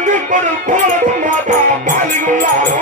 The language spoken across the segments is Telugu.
మంది కొడుకులకు మాట పాల్గొన్నారు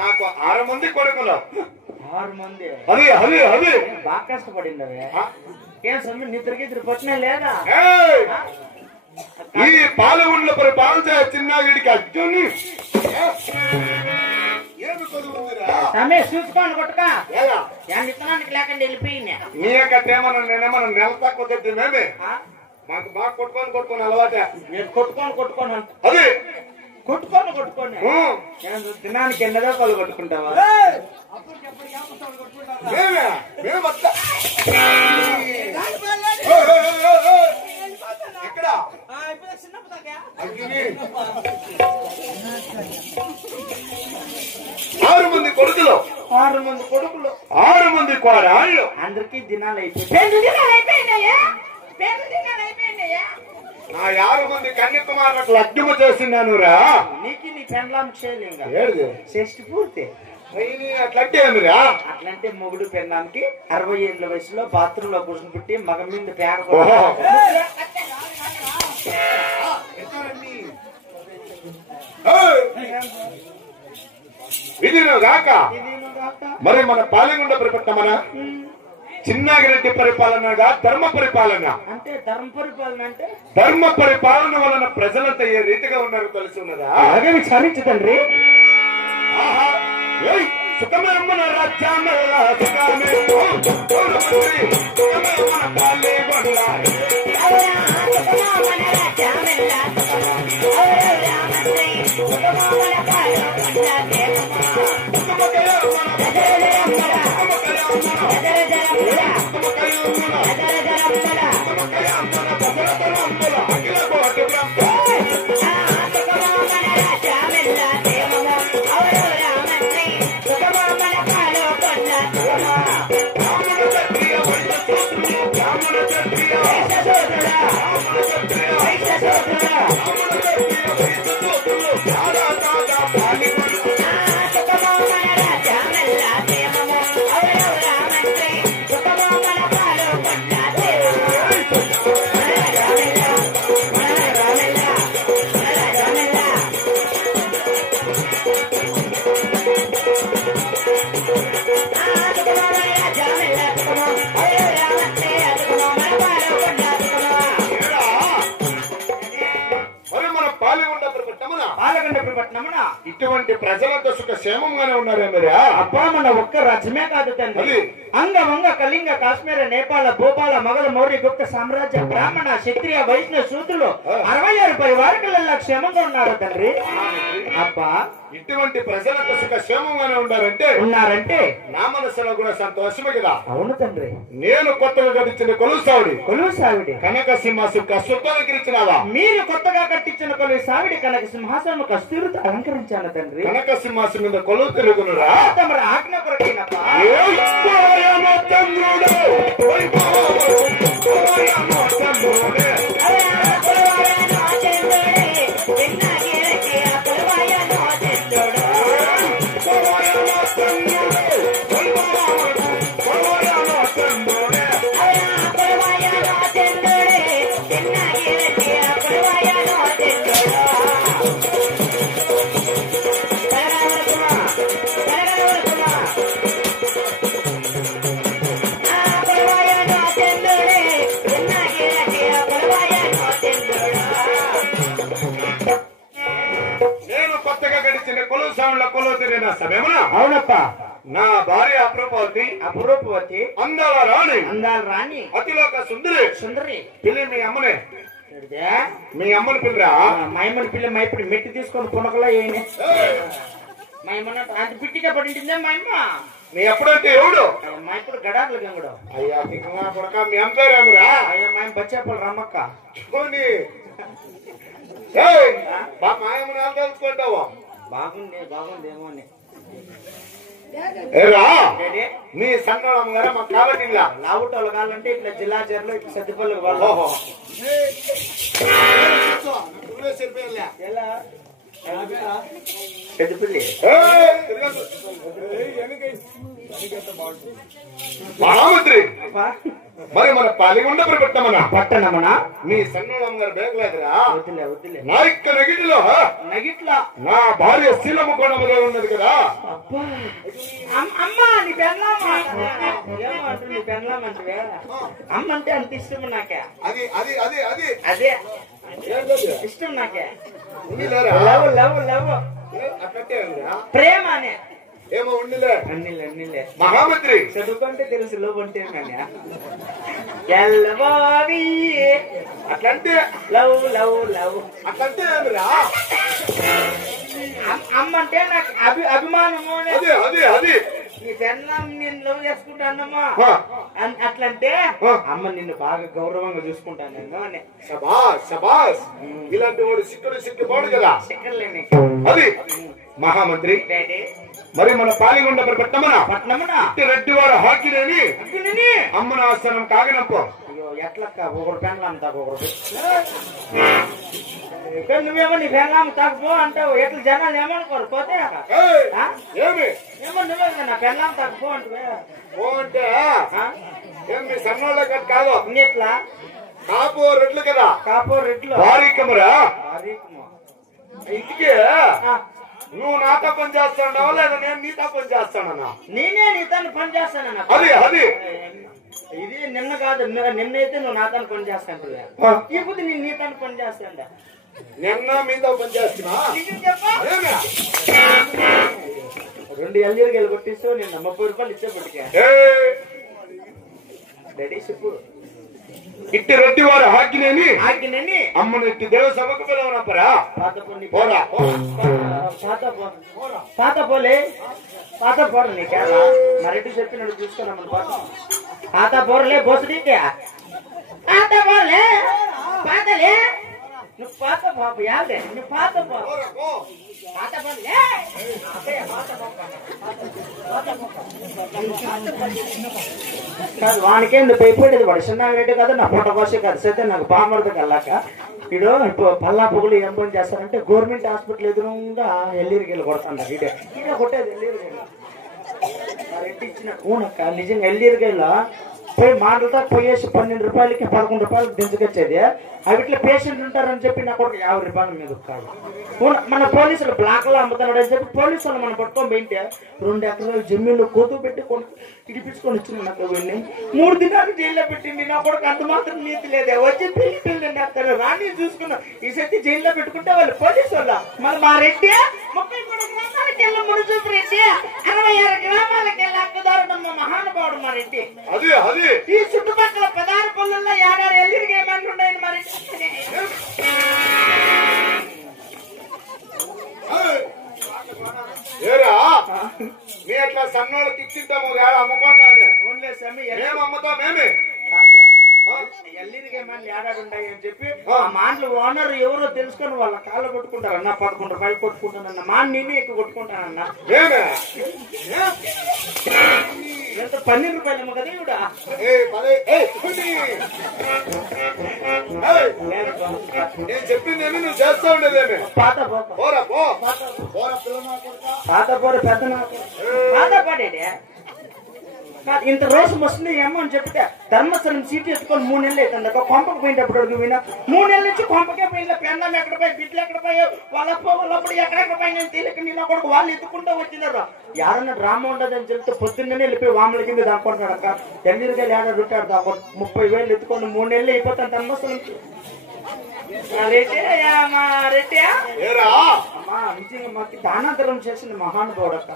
నాకు 6 మంది కొడుకులు 6 మంది అది బాగా కష్టపడిందవే ఏం సొమ్ము నిద్రకిద్దరు పట్టిన లేదా ఈ పాలగుండ్ల పరిపాలన చిన్నగిడికి అర్జుని సమయ చూసుకోండి కొట్టుక విత్తనానికి లేకుండా వెళ్ళిపోయింది నీ యొక్క నేనేమన్నా నెల తక్కువ తెచ్చి మేమే మాకు బాగా కొట్టుకొని అలవాటే నేను కొట్టుకొని అది కొట్టుకోండి దినానికి ఎన్నదో పళ్ళు కొట్టుకుంటావా ఎక్కడ 6 మంది కొడుకులు 6 మంది కొడుకులు 6 మంది కోడళ్ళు అందరికి దినాలు అయిపోయాయి నా 6 మంది కన్యాకుమారులకు లగ్నము చేస్తున్నాను రా నీకు నీ పెండ్లాం చేయలేంగా షష్టి పూర్తి అట్లంటే ఏమిరా అట్లంటే మొగుడు పెండ్లాంకి 60 ఏళ్ల వయసులో బాత్రూమ్ లో కూర్చుని పుట్టి మగ మీద పేర ఇదిను గాక మరి మన పాలెగుండ పరిపట్టమన చిన్నగిరెడ్డి పరిపాలనగా ధర్మ పరిపాలన అంటే ధర్మ పరిపాలన వలన ప్రజలంతా ఏ రీతిగా ఉన్నారో తెలిసి ఉన్నదా అలాగే విచారించు తండ్రి సుఖమే మన రాజ్యామెల్ల సుఖమే ఇటువంటి ప్రజలంతా సుఖ క్షేమంగానే ఉన్నారే మరి అబ్బా మన ఒక్క రాజ్యమే కాదు తండ్రి అంగ కళింగ కాశ్మీర నేపాళ భూపాల మొఘల మౌర్య గుప్త సామ్రాజ్య బ్రాహ్మణ క్షత్రియ వైష్ణవ శూద్రులు 66 పరివారకులలో క్షేమంగా ఉన్నారు తండ్రి అబ్బా ఇటువంటి ప్రజలంతా సుఖ క్షేమంగానే ఉన్నారంటే నా మనసులో కూడా సంతోషమే కదా అవును తండ్రి నేను కొత్తగా కట్టించిన కొలువు సావిడి కనక సింహాసు కస్తూరితో ఇచ్చినావా మీరు కొత్తగా కట్టించిన కొలువు సావిడి కనక సింహాసనం కస్తూరితో అలంకరించాను తండ్రి కనక సింహాసం మీద కొలువు తిరుగునురా తమరి ఆజ్ఞ కొరకైనప్పా అవునప్ప నా భార్య అపరూపవతి అందాల రాణి అతిలోక సుందరి పిల్లి మీ అమ్మనే మీ అమ్మని పిల్లరా మా అమ్మని పిల్ల మా ఇప్పుడు మెట్టి తీసుకొని పునకలో ఏమి మా అమ్మ అంత పిట్టిగా పడిందే మా అమ్మ. నీ ఎప్పుడంటే ఎవడు మా ఇప్పుడు గడార్లు గంగుడు. అయ్యా తిక్కగా కొడక మీ అంపేరేమిరా? అయ్యా మా బచ్చేపల్లి రమ్మక్క. చూని మా మాయమ్మని ఎలా తెలుసుకుంటావా? బాగుందేమో అని. ఏరా మీ సంగం గారా మాకు కాబట్టి ఇలా లావుటోళ్ళు కావాలంటే ఇట్లా జిల్లా చేరులో ఇట్లా సర్దిపల్లి వాళ్ళు ఎలా పెద్దపల్లి మహామంత్రి మరి మన పాలిగుండ పెట్టమన్నా పట్టణమనా మీ సన్నోళం గారు బేగలేదురా? వద్దులే నా యొక్క నగిటిలో నగిట్లా నా భార్య శీలము కూడా ఉన్నది కదా. అమ్మా నీ పెళ్ళామా ఏమో అంటుంది నీ పెళ్ళామంటే అమ్మ అంటే అంత ఇష్టం నాకే. అది అది అది అది అదే ఇష్టం నాకే. ఉండిలేరా? లవ్ లవ్ లవ్ అట్లంటే ప్రేమ అనే ఏమో ఉండిలే. అన్నిలే మహామంత్రి చదువుకుంటే తెలుసు లోపు అంటే ఎల్లవావి అట్లంటే లవ్ లవ్ లవ్ అట్లంటే ఏమిరా? అమ్మ అంటే నాకు అభిమానము. అదే అదే అది నీ పెళ్ళాం నేను లవ్ చేసుకుంటానమ్మా అట్లంటే అమ్మ నిన్ను బాగా గౌరవంగా చూసుకుంటాను నేను అని. శబాష్ శబాష్. ఇలాంటి వాడు సిక్కుపోడు కదా. చిక్కర్లేని అది మహామంత్రి మరి మన పాలిగుండ పెట్టమనా పట్నమునా రెడ్డి వారు హాకీలేని అమ్మన ఆసనం కాగినప్పో. అయ్యో ఎట్లక్క ఒకరు పెళ్ళాం తాకు ఒకరు నువ్వేమో నీ పెళ్ళాం తాకపో అంటావు. ఎట్లా జనాలు ఏమనుకోరు పోతే ఏమి ఏమో నువ్వే నా పెళ్ళాం తాకపో అంటే ఓ అంటే ఏం మీ సన్నోళ్ళ కాదు ఇంకెట్లా కాపు రెడ్లు కదా. కాపో రెడ్లు వారికమరా ఇంటికి నువ్వు నాతో పని చేస్తాడావా లేదా నేను నీతో పని చేస్తానన్నా? నేనే నీతో పని చేస్తానన్నా. అది అది ఇది నిన్న కాదు నిన్నైతే నువ్వు నాతో పని చేస్తాను. ఇప్పుడు నేను నీతో పని చేస్తాండా. నిన్న మీతో పని చేస్తున్నా. 2 ఎల్లీలు కొట్టిస్తూ నేను 30 రూపాయలు ఇచ్చే పుట్టికా రెడీ చెప్పు. ఇట్టి రెడ్డి వారు హాకినేని అమ్మను ఇట్టి దేవ సభకు పిలవనప్పరా? పాత పోరు నీకే మరెడ్డి చెప్పినట్టు చూసుకున్నామని పాత పోరలే బోసుడీకే పాత పోరలే పాతలే నువ్వు పాత బాబు యాదే నువ్వు పాత బాబు పాత పోరలే కాదు వానికే నువ్వు అయిపోయేది వాడు చిన్నరెడ్డి కదా నా పూట కోసే కదా సైతే నాకు బామర్ది కల్లాక వీడు ఇప్పుడు పల్లా పొగులు ఏం పని చేస్తారంటే గవర్నమెంట్ హాస్పిటల్ ఎదురుగా ఎల్లీరికి వెళ్ళి కొడతాను ఈడ కొట్టేది ఎల్లీరికి రెడ్డి ఇచ్చిన ఊనక్క నిజంగా ఎల్లీరికెళ్ళ పోయి మాటలతో పోయేసి 12 రూపాయలకి 11 రూపాయలకి దించుకొచ్చేది. అవిట్లో పేషెంట్ ఉంటారని చెప్పి నా కొడుకు 50 రూపాయల మీద కాదు. మన పోలీసులు బ్లాక్ లో అమ్ముతున్నాడు అని చెప్పి పోలీసులు మనం పట్టుకొని పోయింటే 2 ఎకరాలు జమీన్లు కోతు పెట్టి ఇడిపించుకొని వచ్చింది నాకు. వెళ్ళి 3 దినాలు జైల్లో పెట్టింది నా కొడుకు. అంత మాత్రం నీతి లేదే వచ్చి పెళ్లి అక్కడ రాణి చూసుకున్నాం. ఈ సతి జైల్లో పెట్టుకుంటే వాళ్ళు పోలీసు వాళ్ళ మళ్ళీ మా రెడ్డి 33 గ్రామాలకెళ్ళి ముడుచూపు రెడ్డి 66 గ్రామాలకెళ్ళి అక్కదారుడమ్మ మహానుభావుడు మా రెడ్డి. ఈ చుట్టుపక్కల 16 పల్లెల్లో 6 ఎల్లిరికి ఏమంటుండేది మరి. ఏరా మీ అట్లా సన్నోళ్ళకి ఇచ్చింటాము అమ్ముకున్నాను. మేము అమ్ముతామేమి ఎల్లిరికి ఏమన్నా ఏడాడు ఉంటాయి అని చెప్పి ఆ మాటలు ఓనర్ ఎవరో తెలుసుకొని వాళ్ళ కాళ్ళు కొట్టుకుంటారన్న 11 రూపాయలు కొట్టుకుంటానన్న మా నేనే ఎక్కువ కొట్టుకుంటానన్నా. ఎంత 12 రూపాయలు కదా ఇవిడ నేను చెప్పిందేమి నువ్వు చేస్తా ఉండేదేమి. పాత పోర పెద్ద పాత పాడేడే ఇంత రోజు వస్తుంది ఏమో అని చెప్తే ధర్మస్థలం సీటు ఎత్తుకొని 3 నెలలు అవుతుంది. కొంపకు పోయినప్పుడు వినా 3 నెలల నుంచి కొంపకే పోయిన పెన్నం ఎక్కడ పోయి బిడ్డలు ఎక్కడ పోయావు వాళ్ళప్పుడు ఎక్కడెక్కడ పోయినా తెలియక నేను కొడుకు వాళ్ళు ఎత్తుకుంటూ వచ్చినారు. ఎవరన్నా డ్రామా ఉండదని చెప్తే పొద్దున్నే వెళ్ళిపోయి వాముల కింద దాక్కుంటాడు అక్క. ఎల్లిరిగా ఏడాది ఉంటాడు దాకా 30,000 ఎత్తుకొని 3 నెలలు అయిపోతాను ధర్మస్థలం. నిజంగా మాకు దానాంతరం చేసిన మహానుభావుడు అక్క.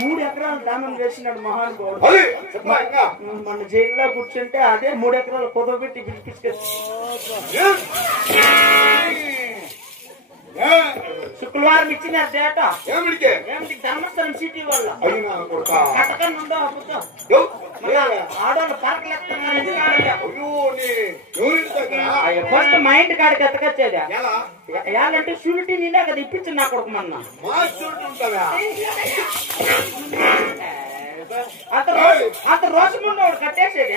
3 ఎకరాలు దానం చేసినాడు మహానుభావుడు. మన జైల్లో కూర్చుంటే అదే 3 ఎకరాలు పొదవ పెట్టి పిలిపించుకొచ్చి శుక్రవారం ఇచ్చినారు డేట. ఏమిటికే ఏమిటి? ధర్మస్థలం సిటీ వల్ల అయినా కొడతా కట్టకన్నా ఉండవు అబద్ధం. యో, ఆడవాళ్ళు పరకలేస్తున్నారు. అయ్యో నీ ఎవరి దగ్గర ఫస్ట్ మా ఇంటి కాడికి ఎత్తకొచ్చేది ఎలా ఎలాంటే షూరిటీ నేనే కదా ఇప్పించింది నా కొడుకుమన్నా. మా చూడు ఉంటావా అంత రోజు ముందు వాడు కట్టేసేది.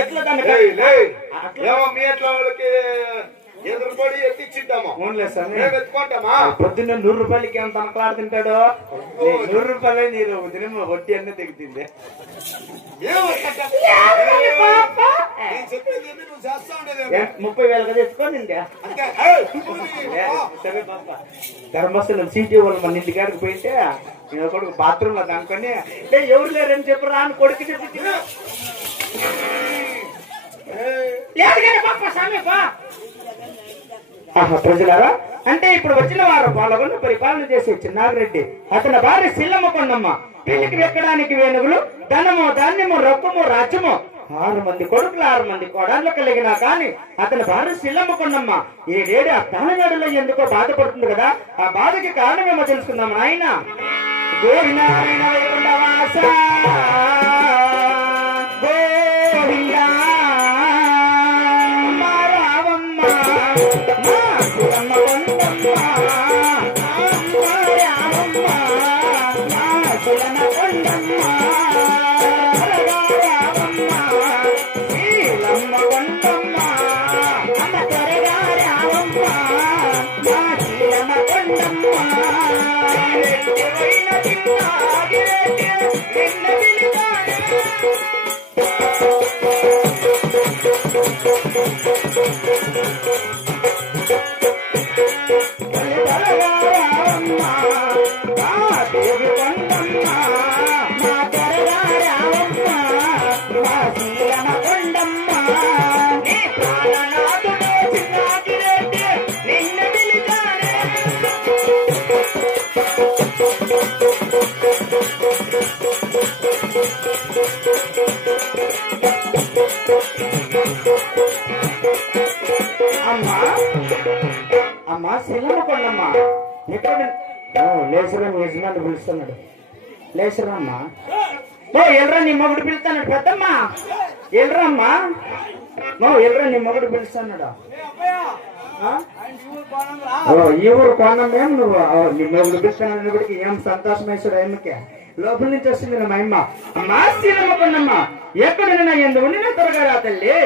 ఎట్లా దాన్ని ఏమో మీ ఎట్లా వాళ్ళకి ఎదురుపడి ఎత్తిచ్చిద్దాము ఎత్తుకుంటామా. పొద్దున్న 100 రూపాయలకి ఏం తనకలాడు తింటాడు. 100 రూపాయలే నీరు దినం వడ్డీ అన్నీ తెగుతుంది. చెప్పేది నువ్వు చేస్తా ఉండేది 30,000 కదా ఎత్తుకొని సరే పాప. ధర్మస్థలం సిటీ వాళ్ళు మన ఇంటి కాడికి పోయింటే నేను కొడుకు బాత్రూమ్ లో దానుకొని ఎవరు లేరని చెప్పరా అని కొడుకు చెప్పి ప్రజలారా, అంటే ఇప్పుడు వచ్చిన వారు పాల్గొని పరిపాలన చేసే చిన్నారెడ్డి అతని భార్య సిల్లమ్మ కొండమ్మ. పెళ్లికి వెక్కడానికి వేణుగులు, ధనము, ధాన్యము, రొక్కము, రాజ్యము, 6 మంది కొడుకులు 6 మంది కోడళ్ళు కలిగినా కానీ అతని భార్య సిల్లమ్మ కొండమ్మ 7 ఏడు అత్తానగాడులో ఎందుకో బాధపడుతుంది కదా. ఆ బాధకి కారణమేమో తెలుసుకుందాం. ఆయన గోవిందారాయణ వైకుంఠవాస గోవిందా అమ్మా సిల్లమ్మ కొండమ్మ ఎక్కడ లేసరం యజమాని పిలుస్తున్నాడు. లేసరా అమ్మా. ఎల్రా నీ మొగుడు పిలుస్తున్నాడు. పెద్దమ్మా ఎల్రా అమ్మా. ఎల్రా నీ మొగుడు పిలుస్తున్నాడు. ఈ ఊరు కోణమేం నువ్వు నీ మొగుడు పిలుస్తున్నాడు. ఏం సంతోషమేశ్వరు ఆయనకే లోపల నుంచి వస్తుంది మా అమ్మ. అమ్మా సిల్లమ్మ కొండమ్మ ఎక్కడ నిన్న ఎందు ఉండి త్వరగా రా తల్లి.